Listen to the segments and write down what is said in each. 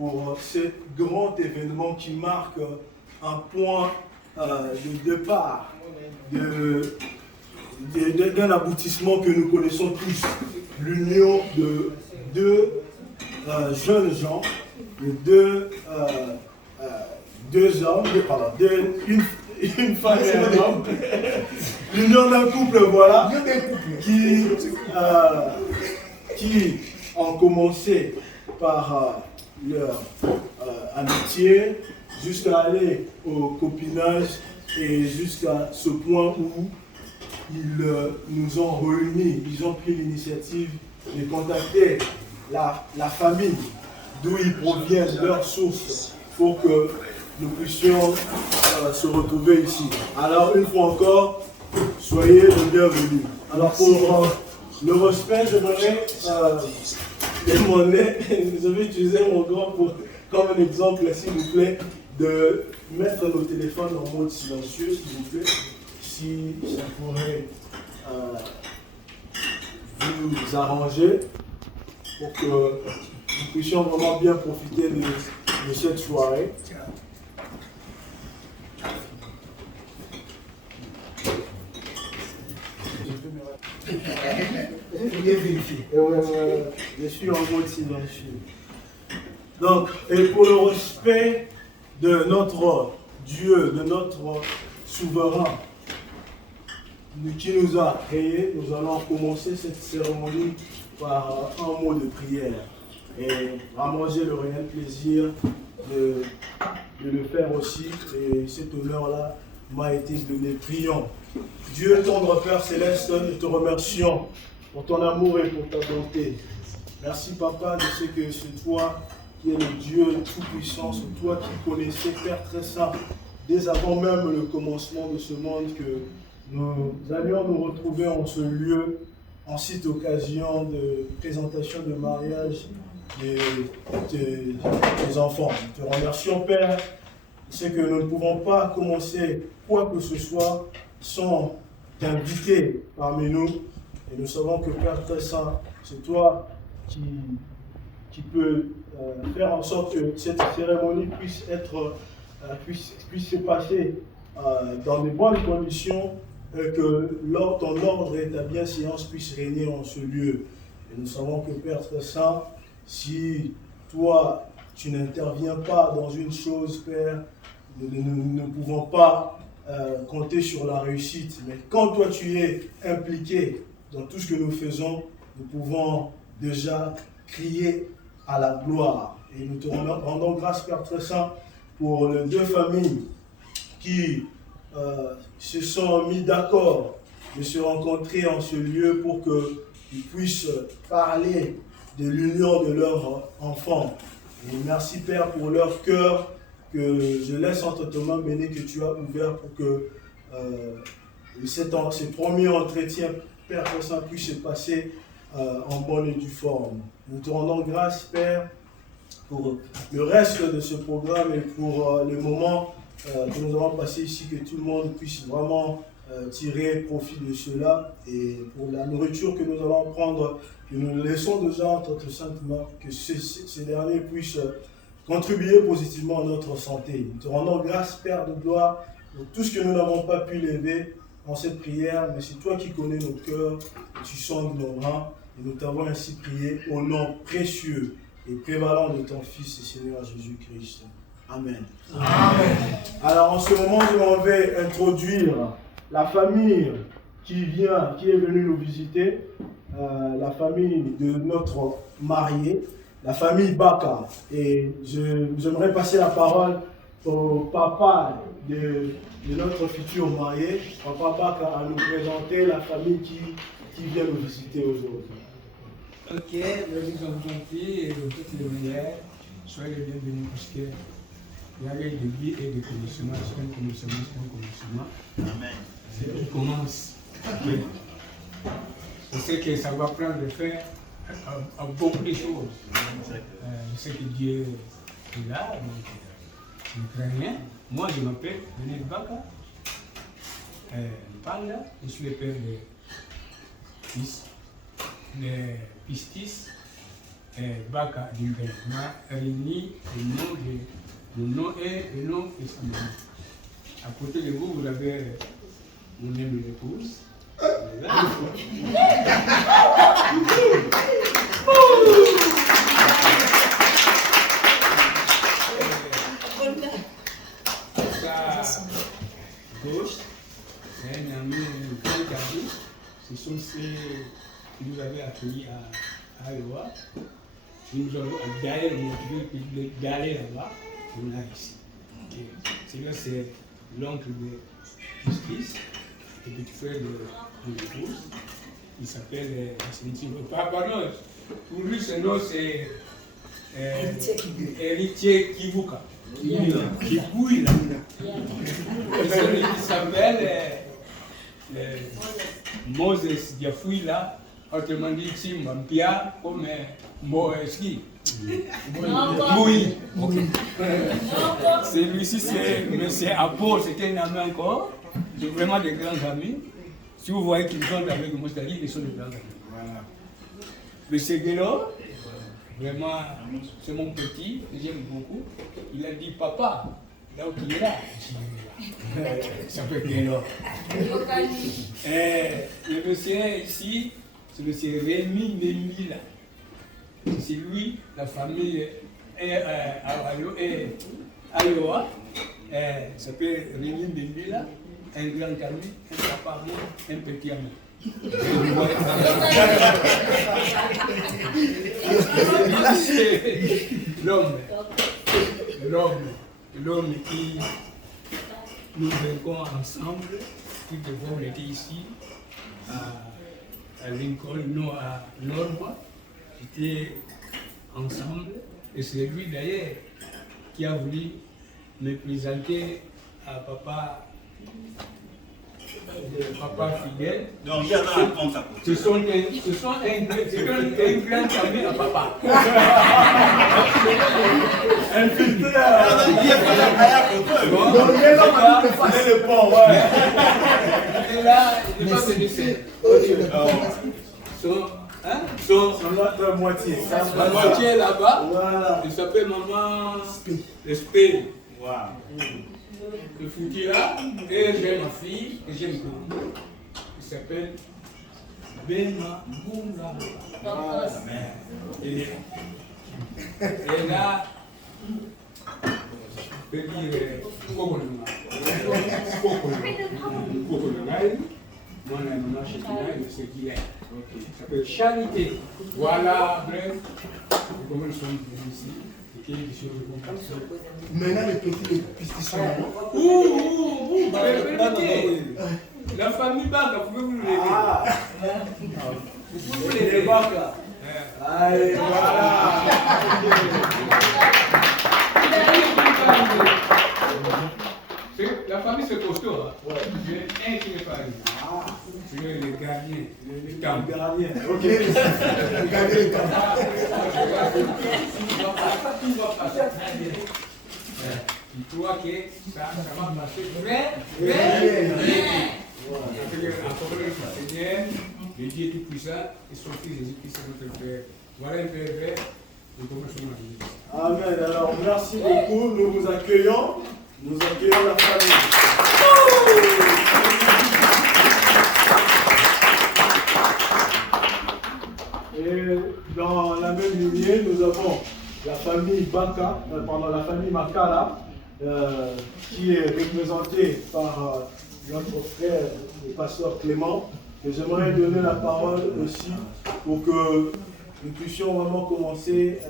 pour ce grand événement qui marque un point de départ d'un aboutissement que nous connaissons tous, l'union de deux jeunes gens, de deux hommes, une femme et un homme, l'union d'un couple, voilà, qui ont commencé par leur amitié, jusqu'à aller au copinage et jusqu'à ce point où ils nous ont réunis, ils ont pris l'initiative de contacter la famille d'où ils proviennent, leur source, pour que nous puissions se retrouver ici. Alors, une fois encore, soyez les bienvenus. Alors, pour le respect, j'aimerais demander, je vais utiliser mon doigt comme un exemple, s'il vous plaît, de mettre nos téléphones en mode silencieux, s'il vous plaît, si ça pourrait vous arranger pour que nous puissions vraiment bien profiter de cette soirée. Je suis en mode silencieux. Donc, et pour le respect de notre Dieu, de notre souverain, qui nous a créés, nous allons commencer cette cérémonie par un mot de prière. Et vraiment, j'ai le réel plaisir de le faire aussi. Et cet honneur-là m'a été donné. Prions. Dieu, tendre Père Céleste, nous te remercions pour ton amour et pour ta bonté. Merci, Papa, je sais que c'est toi qui es le Dieu tout-puissant, c'est toi qui connaissais, Père très saint, dès avant même le commencement de ce monde, que nous allions nous retrouver en ce lieu, en cette occasion de présentation de mariage des enfants. Nous te remercions, Père. C'est que nous ne pouvons pas commencer quoi que ce soit sans t'inviter parmi nous. Et nous savons que, Père très saint, c'est toi qui peux faire en sorte que cette cérémonie puisse se passer dans de bonnes conditions, et que ton ordre et ta bienséance puissent régner en ce lieu. Et nous savons que, Père très saint, si toi, tu n'interviens pas dans une chose, Père, nous ne pouvons pas compter sur la réussite. Mais quand toi, tu es impliqué dans tout ce que nous faisons, nous pouvons déjà crier à la gloire. Et nous te rendons grâce, Père très saint, pour les deux familles qui se sont mis d'accord de se rencontrer en ce lieu pour qu'ils puissent parler de l'union de leurs enfants. Et merci, Père, pour leur cœur que je laisse entre tes mains, béni, que tu as ouvert pour que ces premiers entretiens, Père très saint, puissent se passer en bonne et due forme. Nous te rendons grâce, Père, pour le reste de ce programme et pour le moment que nous allons passer ici, que tout le monde puisse vraiment tirer profit de cela, et pour la nourriture que nous allons prendre, que nous laissons déjà entre tes saintes mains, que ces derniers puissent contribuer positivement à notre santé. Nous te rendons grâce, Père de gloire, pour tout ce que nous n'avons pas pu lever en cette prière, mais c'est toi qui connais nos cœurs, tu sondes nos reins, et nous t'avons ainsi prié au nom précieux et prévalant de ton Fils et Seigneur Jésus-Christ. Amen. Amen. Alors en ce moment, je m'en vais introduire la famille qui est venue nous visiter, la famille de notre marié, la famille Baka. Et j'aimerais passer la parole au papa de notre futur marié, papa Baka, à nous présenter la famille qui vient nous visiter aujourd'hui. Ok, les gens gentils et toutes les meilleurs, soyez les bienvenus parce que il y a eu des vies et des commencements, c'est un commencement. Amen. C'est un commence. Je sais que ça va prendre de faire beaucoup de choses. Je sais que Dieu est là, donc je ne crains rien. Moi, je m'appelle Denis Baka. Je suis le père de fils, de pistis, Baka Dimbe. Ma réuni le nom et le nom et son nom. À côté de vous, vous avez mon nom de l'épouse. Sa gauche, c'est un ami très gardé. Ce sont ceux qui nous avaient accueillis à Iowa. Nous avons d'ailleurs motivé d'aller là-bas. On a ici. Celui-là, c'est l'oncle de justice et petit frère de l'épouse. Il s'appelle pardon, pour lui, son nom c'est Héritier Kivuka. Kibuila. Il s'appelle Moses Diafouila, autrement dit Tsimbambia, comme Moeski. Oui. Celui-ci, c'est M. Abo, c'était un ami encore. C'est vraiment des grands amis. Si vous voyez qu'ils sont avec moi, c'est-à-dire qu'ils sont des grands amis. Voilà. M. Guélo, vraiment, c'est mon petit, j'aime beaucoup. Il a dit, papa, là où il est là, ça fait Guélo. Le monsieur ici, c'est M. Rémi Memila. C'est lui, la famille Iowa, s'appelle Rémi Memila, un grand ami, un papa, un petit ami. L'homme qui nous vaincons ensemble, qui devons être ici à Lincoln, non à Norma, était ensemble, et c'est lui d'ailleurs qui a voulu me présenter à papa fidèle. Donc, il y a la réponse à ce sont un grand ami à papa. Un filtre. Donc, il est là, le pont, ouais. Il est là, il n'est pas connaissé. La moitié. La moitié là-bas, Voilà. il s'appelle Maman Espé. Wow. Le foutu là, et j'ai ma fille, et j'ai une fille. Il s'appelle Bema Bunga. Et là, je peux dire Kokolunga. Moi, on a un maman chez Tina, et c'est qui est. Ça s'appelle Charité. Voilà, bref. Comment nous sommes venus ici. Maintenant, les petits pistissons. La famille Baka, pouvez-vous nous l'aider? Vous pouvez les Baka. Allez, voilà. La famille c'est costaud. Hein? Ouais. Un qui n'est pas arrivé. C'est le gardien. Le gardien. Ok. Le gardien est Tout va passer très bien. Il croit que ça va passer très bien. Encore le Seigneur, le Dieu Tout-Puissant et son Fils Jésus-Christ, notre Père. Voilà un peu vrai. Amen. Alors, merci beaucoup. Nous vous accueillons. Nous accueillons la famille. Et dans la même lignée, nous avons la famille Baka, la famille Makala, qui est représentée par notre frère, le pasteur Clément. Et j'aimerais donner la parole aussi pour que nous puissions vraiment commencer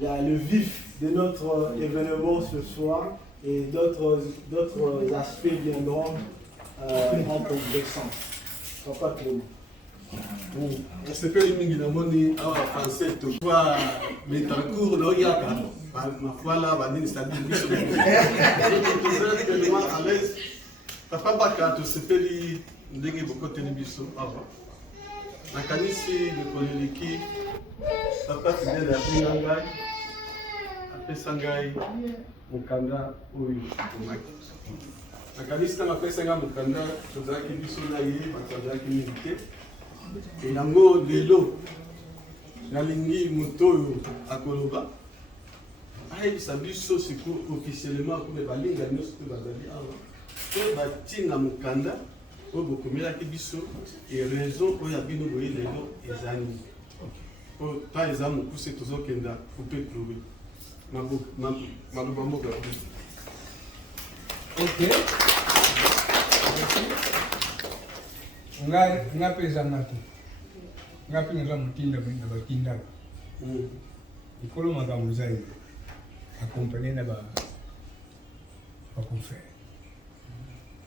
le vif de notre événement ce soir. Et d'autres aspects viendront en progressant. Papa Clément. On s'appelle Minginamoni à français, tu vois, mais dans le cours, là, il y a ma foi là, va dire, ça dit, vous êtes tellement à l'aise. Papa Baka, tu s'appelles, ndenge beaucoup de télévision avant. La canisse de Koleliki, papa fidèle à Pingangai, après Sangai. Mukanda oyo omaki nakanisi ntango apesanga mokanda tozalaki biso na ye bato bazalaki mingi te elango lelo nalingi moto oyo akoloba ayebisa biso sikoyo officiellement kome balinga nyonso mpe bazali awa mpe batinga mokanda oyo bokomelaki biso raison oyo ya bino boye lelo eza nini po ta eza mokuse tozokenda coupe clowe maloba mboka ok nga mpe ezanga te nga mpe naza motinda na batindaka likolo makambo eza ye accompagné na baconfrère.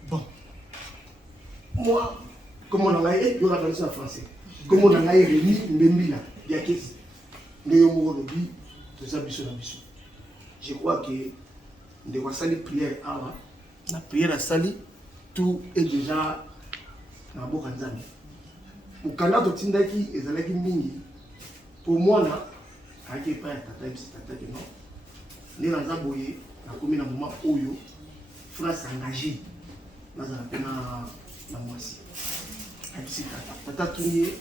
Bon. Moi, comme on a eu, on a parlé ça en français. Comme on a eu Rémi Mbembila, il y a qu'est-ce je crois que de voir ça les prières, la prière à Sali, tout est déjà dans la boca de Zami. Au Canada, Tindaki et Zalaki Mingi, pour moi, là, à qui pas tata, c'est tata que non. Né dans Zaboye, la commune à moment Oyo, frère s'engager dans la moitié. Tata Tounier,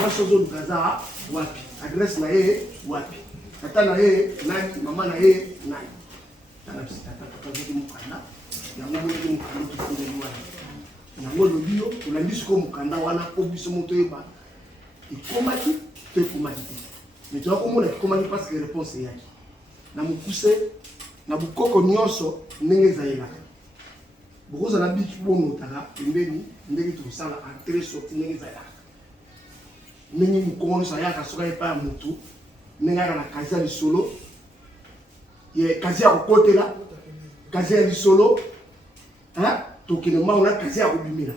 moi, chose de Gaza, wapi, adresse na ye, wapi. Tata na ye, nani, maman na ye, nani. Tata zoki mukanda, yango moki mukanda tufunde luwana. Yango lobio, ulandi suko mukanda wana, obiso moto eba. Ikomaki, te komaki te. Mais tu vas comprendre comment il passe que réponse est yaki. Na mukuse, na bukoko nyonso, nenge zayelaka. Beaucoup za na biki bono taka, mbeni, ndenge tu sala entrée sortie nenge zayelaka. Nenge mukongo sayaka soka epa mutu, nenge na kazi ya lisolo. Ye kazi ya kokotela, kazi ya lisolo. Hein? Tokene mauna kazi ya kubimila.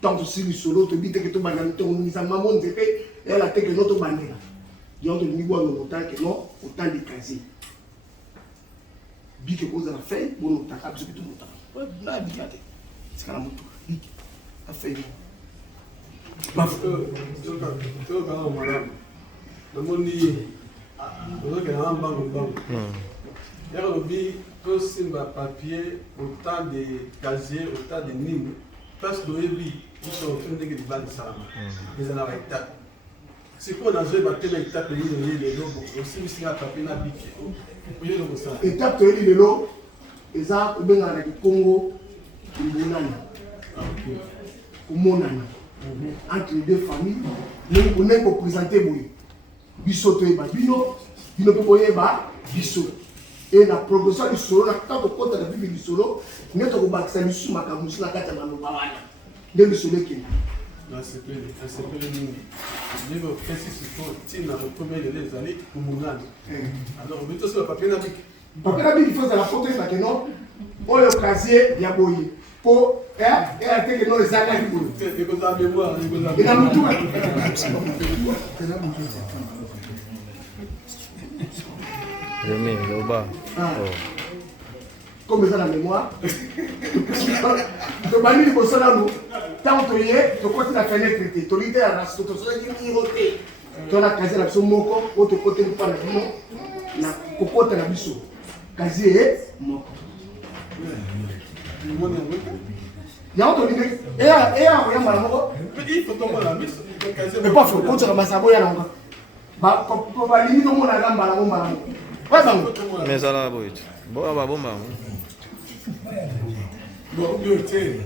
Tant que si lisolo to bite ke to bana to ngisa mamon zete, ela teke no to bandela. Donc le niveau de autant que non, autant de casiers. Bike cause la fait, bon autant absolument tout autant. Là bikate. C'est quand même tout. Bike. A fait. Parce que to quand on malade. Le monde dit on que na mbang. Il y a le bi to simba papier autant de casiers, autant de lignes. Parce que le bi ils sont en train de dire bande ça. Ils en arrêtent. C'est quoi dans une bataille étape de l'île aussi aussi à taper na bique. Étape de l'île et ça au benga na Congo Mbonana. Kumonana. Entre les deux familles, on est pour présenter boy. Biso to eba bino pe boye ba biso. Et la progression du solo na tant que compte la Bible du solo, neto ko bakisa biso makamusi na kata na loba wana. De le solo qui c'est le livre précis sur Tina, le premier des années, pour Moulin. Alors, on met tout sur le papier nabique. Papier nabique, il faut que la photo est maintenant. On le casier, il y a boyé. Pour, et la tête que nous les avons dit. Et vous avez mémoire, et vous avez mémoire. Rémi, le bas. Comme ça la mémoire. De bani le bosso là nous. Tant que hier, tu côté la fenêtre était, tu l'idée à la structure qui est roté. Tu la casier la biso moko, autre côté nous parle non. Na kokota la biso. Casier moko. Ya on te dit et on yamba moko. Il faut tomber la biso. Mais pas faut quand tu ramasses boya là. Ba ko ba limi no mona gamba la bomba. Ouais bango. Mais ça là boy. Bon ba bomba. Bon, bien été.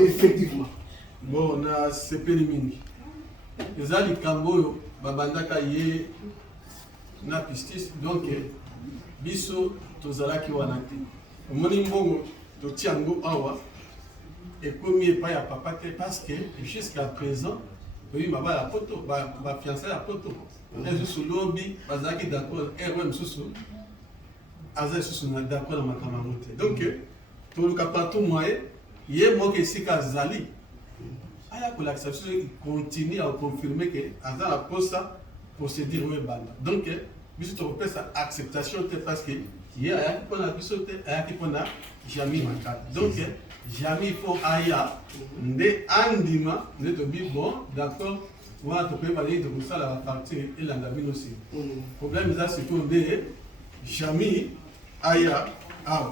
Effectivement. Bon, on a CP Mini. Les ali Kamboyo, Babandaka ye na pistis, donc biso tozalaki wanati. Moni mbongo to tiango awa et premier pas ya papa parce que jusqu'à présent, oui, ma la photo, ma fiancée la photo. Je suis lobby, bazaki d'accord, RM sous Aza sous d'accord dans ma camarade. Donc, tout le capato moyen, hier moi que c'est Kazali. Aya que l'acceptation continue à confirmer que Aza la pose ça pour se dire oui banda. Donc, biso to repère sa acceptation parce que hier aya qui pona biso te aya qui pona jamais manqué. Donc, jamais il faut aya ndé andima ndé to bi bon d'accord. Voilà, tu peux parler de ça la partie et la navine aussi. Le problème c'est qu'on dit jamais aya ah.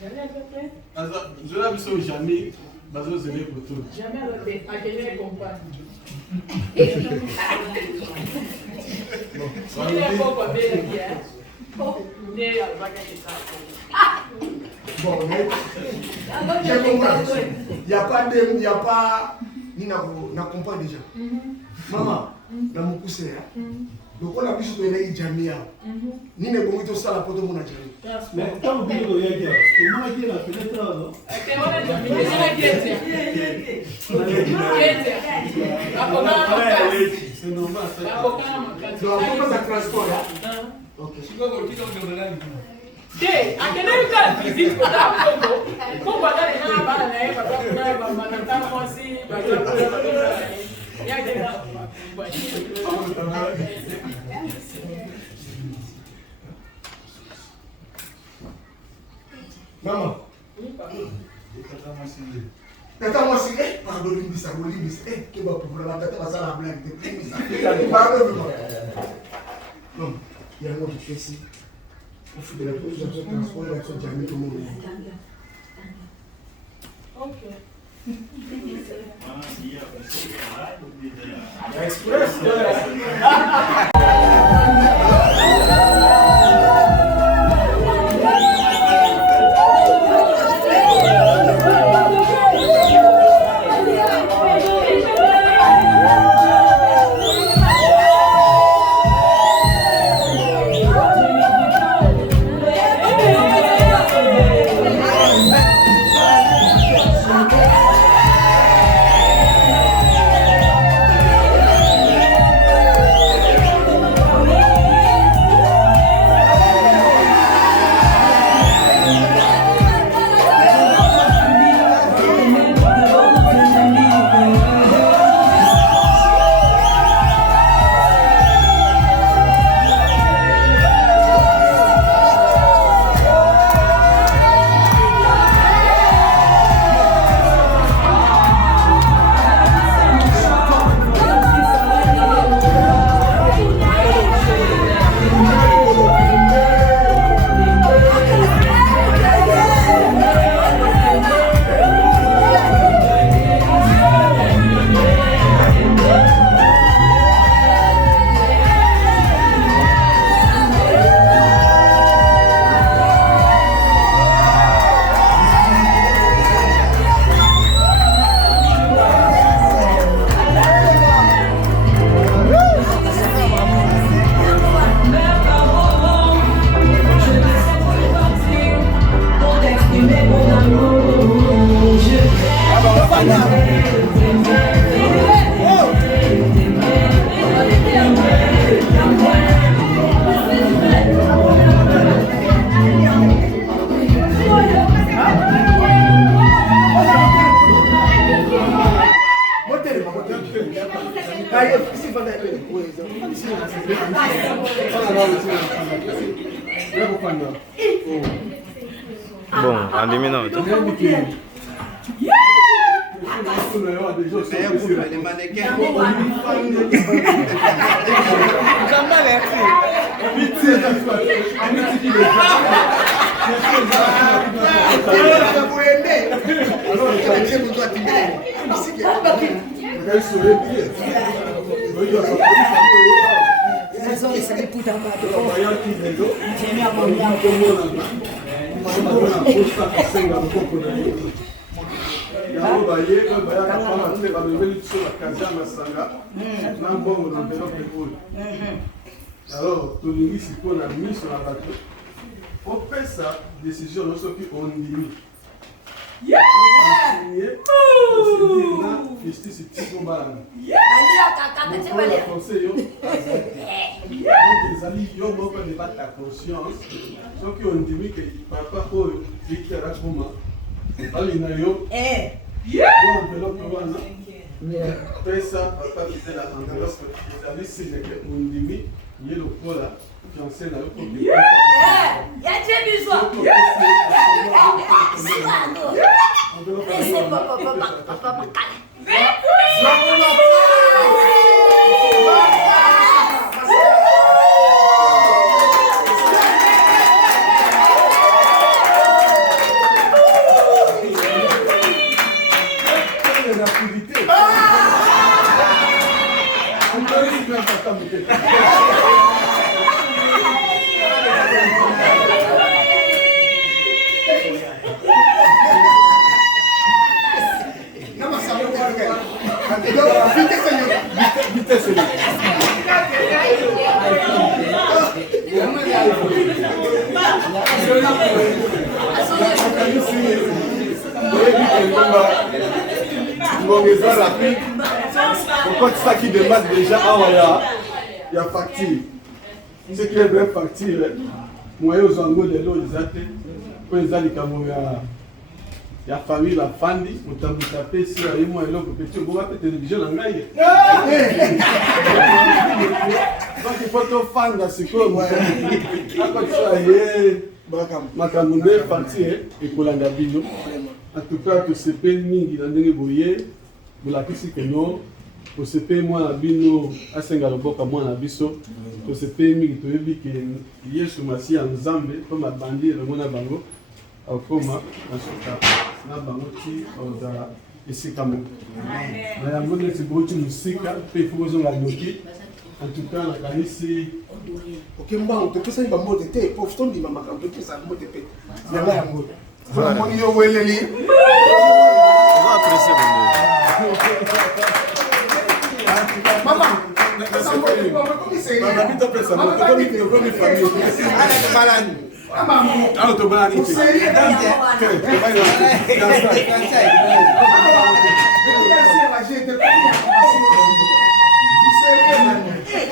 Je l'ai vu sur jamais, bazo zélé pour tout. Jamais à quel compagne. Bon, j'ai compris. Il n'y a pas de. Il n'y a pas. Ni n'a compagne déjà. Maman, dans mon cousin, donc on a vu que les Jamia. Ni ne bon, ça la poto mon Jamia. Mais quand vous dites que vous avez dit la fenêtre là, non? C'est normal. Donc, comment ça transport là? Ok. Maman. Tata moi c'est pardon Limbisa, qui va pour la tata va ça la blague de Limbisa. Pardon moi. Non, il y a un autre qui fait ici. Au fil de la pause, j'ai transformé l'action de Jamie tout le monde. Ok. Express. Bon, en éminent. Les mannequins. Alors, tu lis si on a mis sur la bateau. On fait ça, décision, nous sommes qui on dit. Yeah! Justice est tout bas. Les amis, ils ont pas débattre ta conscience. Ceux qui ont dit que papa pour Victor à comment. Alors, il y a eu. Fais ça, papa disait la enveloppe. Les amis, c'est que on dit il y a le pot là. Qui enseigne à l'autre. Pourquoi c'est ça qui démarre déjà il y a facture. Ce qui est vrai facture, moi aux angles de l'eau, ils étaient pour les alliés il y a famille la fandi, on t'a tapé si il y a moi et l'autre petit, on va faire télévision en maille. Donc il faut te fan dans ce coup. Après ça, ma camoufle partie et pour la bino. En tout cas, tout ce pays mingi dans les boyers, pour la question que non, pour ce pays moi la bino à Sengaroboka moi la biso, pour ce pays mingi tu veux dire que Yesu Masi en Zambie comme a bandit le mona bango, au coma en ce cas, na bango ti oza esika mo. Na yango ne se boti musika pe fuzo la nyoki. En tout cas, la kanisi Ok, moi, on te peut ça, il va monter, t'es pauvre, ton dit, maman, on te peut ça, monter, t'es là, on va monter, yo, weleli. Maman, ça m'a dit, maman, comment c'est? maman vite après ça, maman comme famille. Alors tu vas aller. C'est